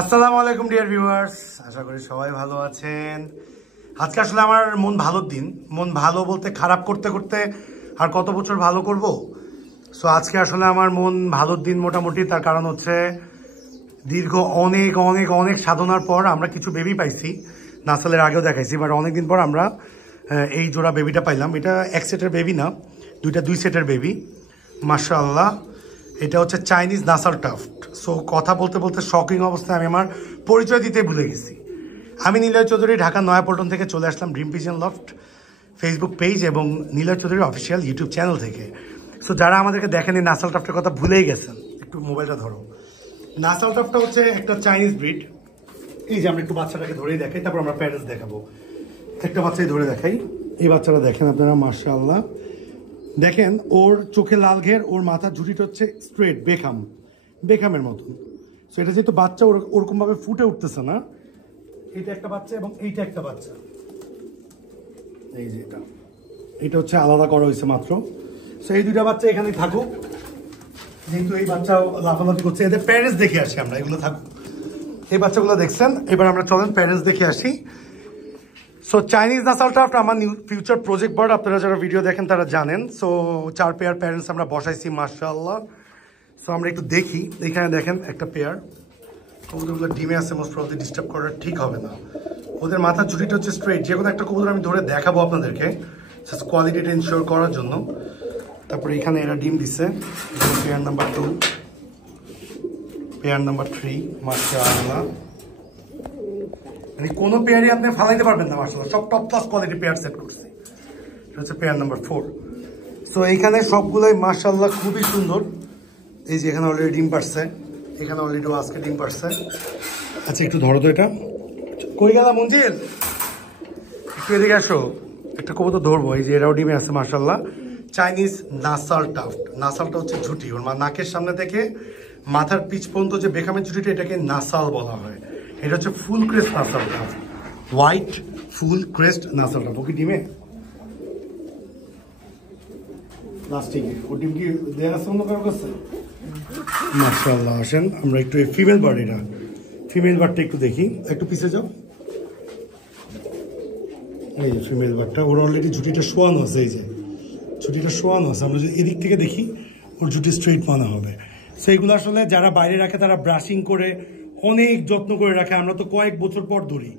আসসালামু আলাইকুম dear viewers, আশা করি সবাই ভালো আছেন। আজকে আসলে আমার মন ভালোর দিন। মন ভালো বলতে খারাপ করতে করতে আর কত বছর ভালো করব। সো আজকে আসলে আমার মন ভালোর দিন মোটামুটি। তার কারণ হচ্ছে দীর্ঘ অনেক অনেক অনেক সাধনার পর আমরা কিছু বেবি পাইছি। নাসালের আগেও দেখাইছি, বাট অনেকদিন পর আমরা এই জোড়া বেবিটা পাইলাম। এটা এক সেটের বেবি না, দুই সেটের বেবি। মাশাআল্লাহ, এটা হচ্ছে চাইনিজ নাসাল টাফট। সো কথা বলতে বলতে শকিং অবস্থায় আমি আমার পরিচয় দিতে ভুলে গেছি। আমি নিলয় চৌধুরী, ঢাকা নয়াপল্টন থেকে চলে আসলাম dream pigeon loft Facebook page এবং Niloy Chowdhury official YouTube channel থেকে। সো যারা আমাদেরকে দেখেন এই নাসাল টাফটের কথা ভুলেই গেছেন, একটু মোবাইলটা ধরো। নাসাল টাফটা হচ্ছে একটা চাইনিজ ব্রিড। এই যে আমরা একটু বাচ্চাটাকে ধরেই দেখাই, তারপর আমরা প্যারেন্টস দেখাবো। একটা বাচ্চাই ধরে দেখাই। এই বাচ্চাটা দেখেন আপনারা, মাশাআল্লাহ। দেখেন ওর চোখে লাল ঘের, ওর মাথার ঝুঁটিটা হচ্ছে স্ট্রেট বেখামের মতন। সো এটা যেহেতু বাচ্চা ওরকম ভাবে ফুটে উঠতেছে না। এটা একটা বাচ্চা এবং এইটা একটা বাচ্চা। এই যে এটা হচ্ছে আলাদা করা হয়েছে মাত্র। সো এই দুইটা বাচ্চা এখানেই থাকুক, যেহেতু এই বাচ্চা লাফালাফি করছে। এদের প্যারেন্টস দেখে আসি আমরা, এগুলো থাকুক। এই বাচ্চাগুলো দেখছেন, এবার আমরা চলেন প্যারেন্টস দেখে আসি। সো চাইনিজ নাসাল টাফট আমার নিউ ফিউচার প্রজেক্ট বার্ড। আপনারা যারা ভিডিও দেখেন তারা জানেন। সো 4 পেয়ার প্যারেন্টস আমরা বসাইছি, মাশাআল্লাহ। সো আমরা একটু দেখি। এখানে দেখেন একটা পেয়ার কবুতরগুলো ডিমে আছে, মোস্ট প্রবলি ডিস্টার্ব করা ঠিক হবে না। ওদের মাথার ঝুঁটিটা হচ্ছে স্ট্রেট। যে কোনো একটা কবুতর আমি ধরে দেখাবো আপনাদেরকে, জাস্ট কোয়ালিটিটা ইনশিওর করার জন্য। তারপরে এখানে এরা ডিম দিচ্ছে। পেয়ার নাম্বার 2, পেয়ার নাম্বার 3, মাশাআল্লাহ। মানে কোনো পেয়ারই আপনি ফালাইতে পারবেন না, মাশাআল্লাহ। সব top class quality pair set করছি। এটা হচ্ছে পেয়ার নাম্বার 4। সো এইখানে সবগুলোই মাশাআল্লাহ খুবই সুন্দর। এই যে এখানে অলরেডি ডিম পারছে, এখানে অলরেডি আজকে ডিম পারছে। আচ্ছা একটু ধরো তো, এটা কই গেল মঞ্জিল, একটু এদিকে আসো। একটা কবুতর ধরবো। এই যে এরাও ডিমে আছে, মাশাআল্লাহ। Chinese nasal tuft. নাসালটা হচ্ছে ঝুঁটি, ওর নাকের সামনে থেকে মাথার পিচ পর্যন্ত যে বেখামের ঝুঁটিটা, এটাকে নাসাল বলা হয়। এটা হচ্ছে ফুল ক্রেস্ট নাসাল টাফট, হোয়াইট ফুল ক্রেস্ট নাসাল টাফট। ওকে ডিমে প্লাস্টিকে, ও ডিম কি দেওয়া আছে অন্য কারোর কাছে? মাশাআল্লাহ। আসেন আমরা একটু ফিমেল বার্ড, এটা ফিমেল বার্ডটা একটু দেখি। একটু পিছে যাও। এই যে ফিমেল বার্ডটা, ওর অলরেডি ঝুঁটিটা শোয়ানো আছে। এই যে ঝুঁটিটা শোয়ানো আছে। আমরা যদি এদিক থেকে দেখি, ওর ঝুঁটি স্ট্রেট মানা হবে। সেইগুলো আসলে যারা বাইরে রাখে তারা ব্রাশিং করে অনেক যত্ন করে রাখে। আমরা তো কয়েক বছর পর ধরি।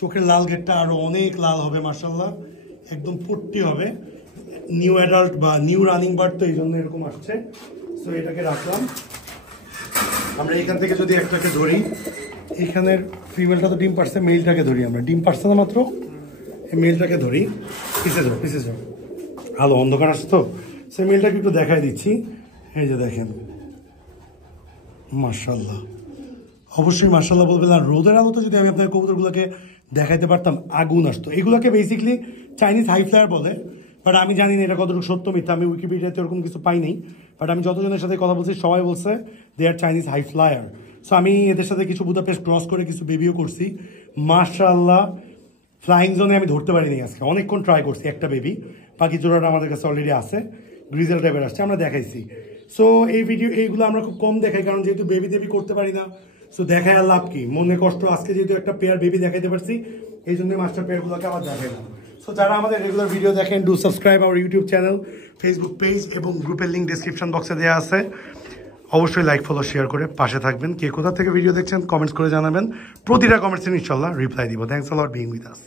চোখের লাল গেটটা আরো অনেক লাল হবে, মাশাআল্লাহ। একদম ফুটটি হবে। নিউ অ্যাডাল্ট বা নিউ রানিং বার্ড, তো এই জন্য এরকম আসছে। সো এটাকে রাখলাম। আমরা এখান থেকে যদি একটাকে ধরি, এখানের ফিমেলটা তো ডিম পারছে, মেলটাকে ধরি আমরা। ডিম পারছে না মাত্র, এই মেলটাকে ধরি। পিছে যাও, আলো অন্ধকার আসছে তো। সে মেলটাকে একটু দেখাই দিচ্ছি। এই যে দেখেন, মাশাআল্লাহ। অবশ্যই মাশাআল্লাহ বলবেন। আর রোদের আলোতে যদি আমি আপনার কবুতরগুলোকে দেখাইতে পারতাম, আগুন আসতো। এগুলোকে বেসিকলি চাইনিজ হাই ফ্লায়ার বলে, বাট আমি জানি না এটা কতটুকু সত্য মিথ্যা। আমি উইকিপিডিয়াতে ওরকম কিছু পাই নাই, বাট আমি যতজনের সাথে কথা বলছি সবাই বলছে দে আর চাইনিজ হাই ফ্লায়ার। সো আমি এদের সাথে কিছু বুদাপেস্ট ক্রস করে কিছু বেবিও করছি, মাশাআল্লাহ। ফ্লাইং জোনে আমি ধরতে পারিনি আজকে, অনেকক্ষণ ট্রাই করছি একটা বেবি। বাকি জোড়াটা আমাদের কাছে অলরেডি আছে, গ্রিজেল টাইপের আসছে, আমরা দেখাইছি। সো এইগুলো আমরা খুব কম দেখাই, কারণ যেহেতু বেবি করতে পারি না। সো দেখায় আর লাভ কি, মনে কষ্ট। আজকে যেহেতু একটা পেয়ার বেবি দেখাইতে পারছি, এই জন্য মাস্টার পেয়ারগুলোকে আবার দেখাই না। সো যারা আমাদের রেগুলার ভিডিও দেখেন, do subscribe our YouTube channel, Facebook page এবং গ্রুপের লিঙ্ক ডিসক্রিপশন বক্সে দেওয়া আছে। অবশ্যই লাইক, ফলো, শেয়ার করে পাশে থাকবেন। কে কোথা থেকে ভিডিও দেখছেন কমেন্টস করে জানাবেন। প্রতিটা কমেন্টসে ইনশাআল্লাহ রিপ্লাই দিব। Thanks a lot being with us.